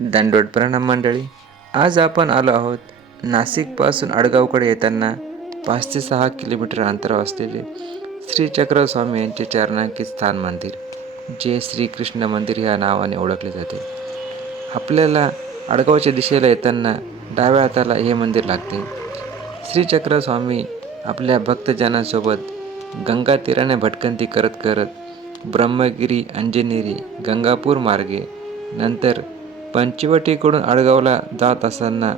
दंडोट प्रणाम मंडळी आज आपण आलो आहोत नाशिकपासून आडगावकडे येताना पाच ते सहा किलोमीटर अंतरावर असलेले श्री चक्रस्वामी यांचे चरणांकित स्थान मंदिर जे श्रीकृष्ण मंदिर ह्या नावाने ओळखले जाते. आपल्याला आडगावच्या दिशेला येताना डाव्या हाताला हे मंदिर लागते. श्री आपल्या भक्तजनांसोबत गंगा तीराने भटकंती करत करत ब्रह्मगिरी अंजनेरी गंगापूर मार्गे नंतर पंचवटीकडून आडगावला जात असताना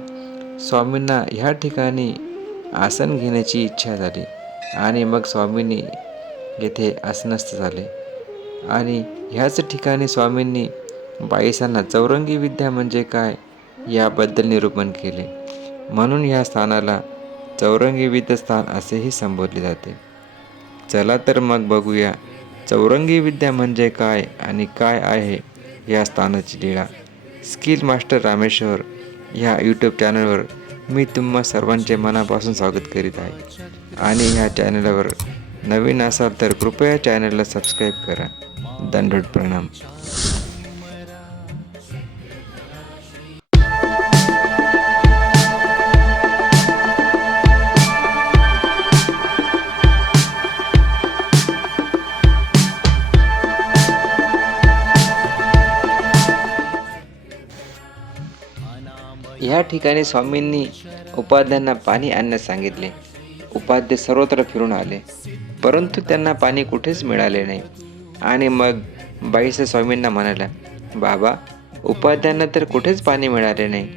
स्वामींना ह्या ठिकाणी आसन घेण्याची इच्छा झाली आणि मग स्वामींनी येथे आसनस्थ झाले. आणि ह्याच ठिकाणी स्वामींनी बाईसांना चौरंगी विद्या म्हणजे काय याबद्दल निरूपण केले. म्हणून ह्या स्थानाला चौरंगी विद्या स्थान असेही संबोधले जाते. चला तर मग बघूया चौरंगी विद्या म्हणजे काय आणि काय आहे या स्थानाची लीळा. स्किल मास्टर रामेश्वर ह्या यूट्यूब चॅनलवर मी तुम्हा सर्वांचे मनापासून स्वागत करीत आहे. आणि ह्या चॅनलवर नवीन असाल तर कृपया चॅनलला सबस्क्राईब करा. दंडोट प्रणाम. ह्या ठिकाणी स्वामींनी उपाध्यांना पाणी आणण्यास सांगितले. उपाध्ये सर्वत्र फिरून आले. परंतु त्यांना पाणी कुठेच मिळाले नाही. आणि मग बाईसा स्वामींना म्हणाला बाबा उपाध्यांना तर कुठेच पाणी मिळाले नाही.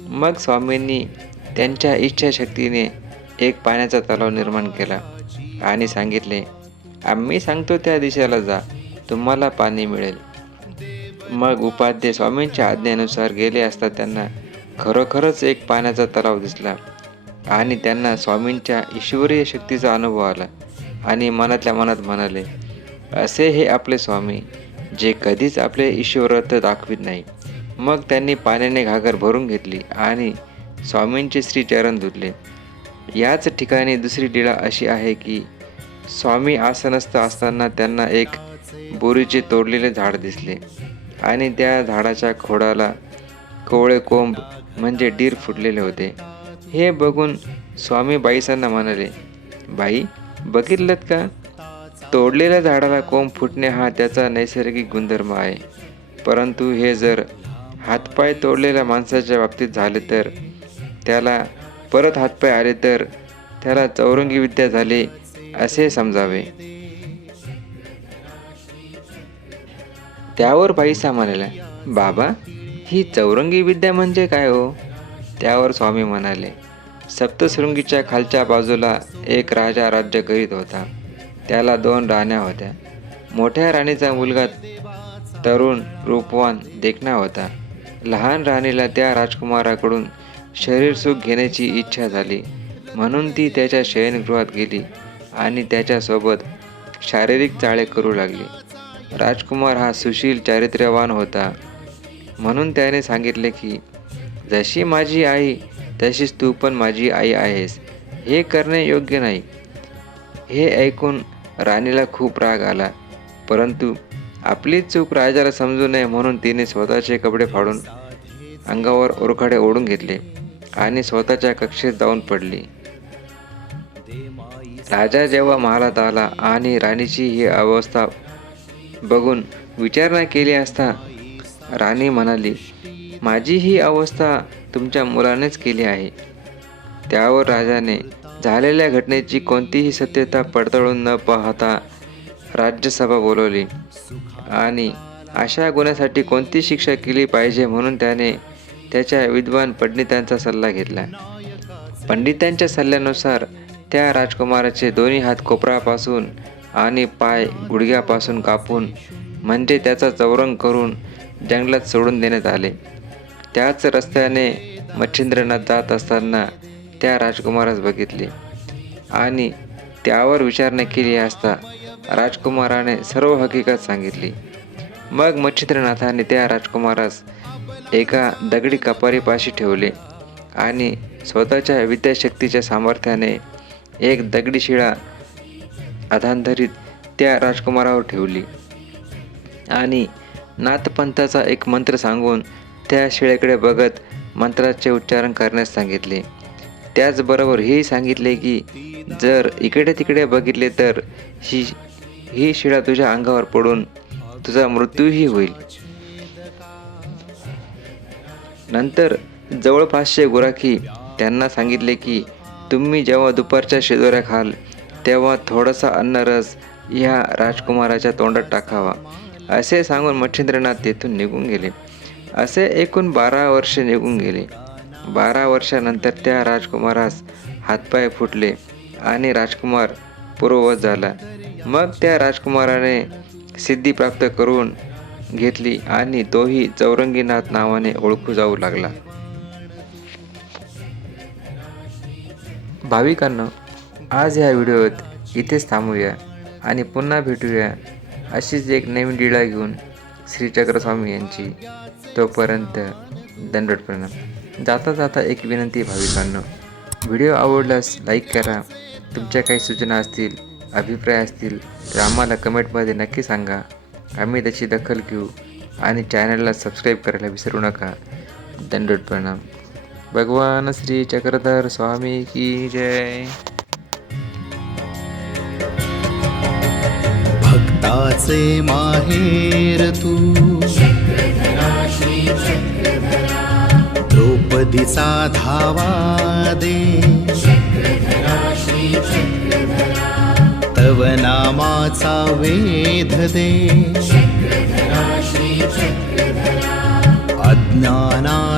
मग स्वामींनी त्यांच्या इच्छाशक्तीने एक पाण्याचा तलाव निर्माण केला आणि सांगितले आम्ही सांगतो त्या दिशेला जा तुम्हाला पाणी मिळेल. मग उपाध्ये स्वामींच्या आज्ञेनुसार गेले असता त्यांना खरोखरच एक पाण्याचा तलाव दिसला आणि त्यांना स्वामींच्या ईश्वरीय शक्तीचा अनुभव आला आणि मनातल्या मनात म्हणाले असे हे आपले स्वामी जे कधीच आपले ईश्वरत्व दाखवित नाही. मग त्यांनी पाण्याने घागर भरून घेतली आणि स्वामींचे श्रीचरण धुतले. याच ठिकाणी दुसरी लीळा अशी आहे की स्वामी आसनस्थ असताना त्यांना एक बोरीचे तोडलेले झाड दिसले आणि त्या झाडाच्या खोडाला कोवळे कोंब म्हणजे डीर फुटलेले होते. हे बघून स्वामी बाईसांना म्हणाले बाई बघितलं का? तोडलेल्या झाडाला कोंब फुटणे हा त्याचा नैसर्गिक गुणधर्म आहे. परंतु हे जर हातपाय तोडलेल्या माणसाच्या बाबतीत झाले तर त्याला परत हातपाय आले तर त्याला चौरंगी विद्या झाली असे समजावे. त्यावर बाईसा म्हणाल्या बाबा ही चौरंगी विद्या म्हणजे काय हो? त्यावर स्वामी म्हणाले सप्तशृंगीच्या खालच्या बाजूला एक राजा राज्य करीत होता. त्याला दोन राण्या होत्या. मोठ्या राणीचा मुलगा तरुण रूपवान देखणा होता. लहान राणीला त्या राजकुमाराकडून शरीर सुख घेण्याची इच्छा झाली. म्हणून ती त्याच्या शयनगृहात गेली आणि त्याच्यासोबत शारीरिक चाळे करू लागली. राजकुमार हा सुशील चारित्र्यवान होता. म्हणून त्याने सांगितले की जशी माझी आई तशीच तू पण माझी आई आहेस. हे करणे योग्य नाही. हे ऐकून राणीला खूप राग आला. परंतु आपली चूक राजाला समजू नये म्हणून तिने स्वतःचे कपडे फाडून अंगावर ओरखडे ओढून घेतले आणि स्वतःच्या कक्षेत जाऊन पडली. राजा जेव्हा महालात आला आणि राणीची ही अवस्था बघून विचारणा केली असता राणी म्हणाली माझी ही अवस्था तुमच्या मुलानेच केली आहे. त्यावर राजाने झालेल्या घटनेची कोणतीही सत्यता पडताळून न पाहता राज्यसभा बोलवली. आणि अशा गुन्ह्यासाठी कोणती शिक्षा केली पाहिजे म्हणून त्याने त्याच्या विद्वान पंडितांचा सल्ला घेतला. पंडितांच्या सल्ल्यानुसार त्या राजकुमाराचे दोन्ही हात कोपरापासून आणि पाय गुडघ्यापासून कापून म्हणजे त्याचा चौरंग करून जंगलात सोडून देण्यात आले. त्याच रस्त्याने मच्छिंद्रनाथ जात असताना त्या राजकुमारास बघितले. आणि त्यावर विचारणा केली असता राजकुमाराने सर्व हकीकत सांगितली. मग मच्छिंद्रनाथाने त्या राजकुमारास एका दगडी कपारीपाशी ठेवले आणि स्वतःच्या विद्याशक्तीच्या सामर्थ्याने एक दगडी शिळा अधांधरीत त्या राजकुमारावर ठेवली. आणि नाथपंथाचा एक मंत्र सांगून त्या शिळेकडे बघत मंत्राचे उच्चारण करण्यास सांगितले. त्याचबरोबर हेही सांगितले की जर इकडे तिकडे बघितले तर ही ही शिळा तुझ्या अंगावर पडून तुझा मृत्यूही होईल. नंतर जवळपासचे गुराखी त्यांना सांगितले की तुम्ही जेव्हा दुपारच्या शेजोऱ्या खाल तेव्हा थोडासा अन्नरस ह्या राजकुमाराच्या तोंडात टाकावा. असे सांगून मच्छिंद्रनाथ तेथून निघून गेले. असे एकूण बारा वर्षे निघून गेले. बारा वर्षानंतर त्या राजकुमारास हातपाय फुटले आणि राजकुमार पूर्ववत झाला. मग त्या राजकुमाराने सिद्धी प्राप्त करून घेतली आणि तोही चौरंगीनाथ नावाने ओळखू जाऊ लागला. भाविकांनो आज या व्हिडिओत इथेच थांबूया आणि पुन्हा भेटूया अशीच एक नवीन लीळा घेऊन श्री चक्रस्वामी यांची तोपर्यंत दंडवत प्रणाम. जाता जाता एक विनंती आहे भाविकांनो. व्हिडिओ आवडल्यास लाईक करा. तुमच्या काही सूचना असतील अभिप्राय असतील तर आम्हाला कमेंटमध्ये नक्की सांगा. आम्ही त्याची दखल घेऊ आणि चॅनलला सबस्क्राईब करायला विसरू नका. दंडोट प्रणाम. भगवान श्री चक्रधर स्वामी की जय. भक्ताचे माहेर तू. द्रौपदीचा धावा दे. तव नामाचा वेध दे. अज्ञाना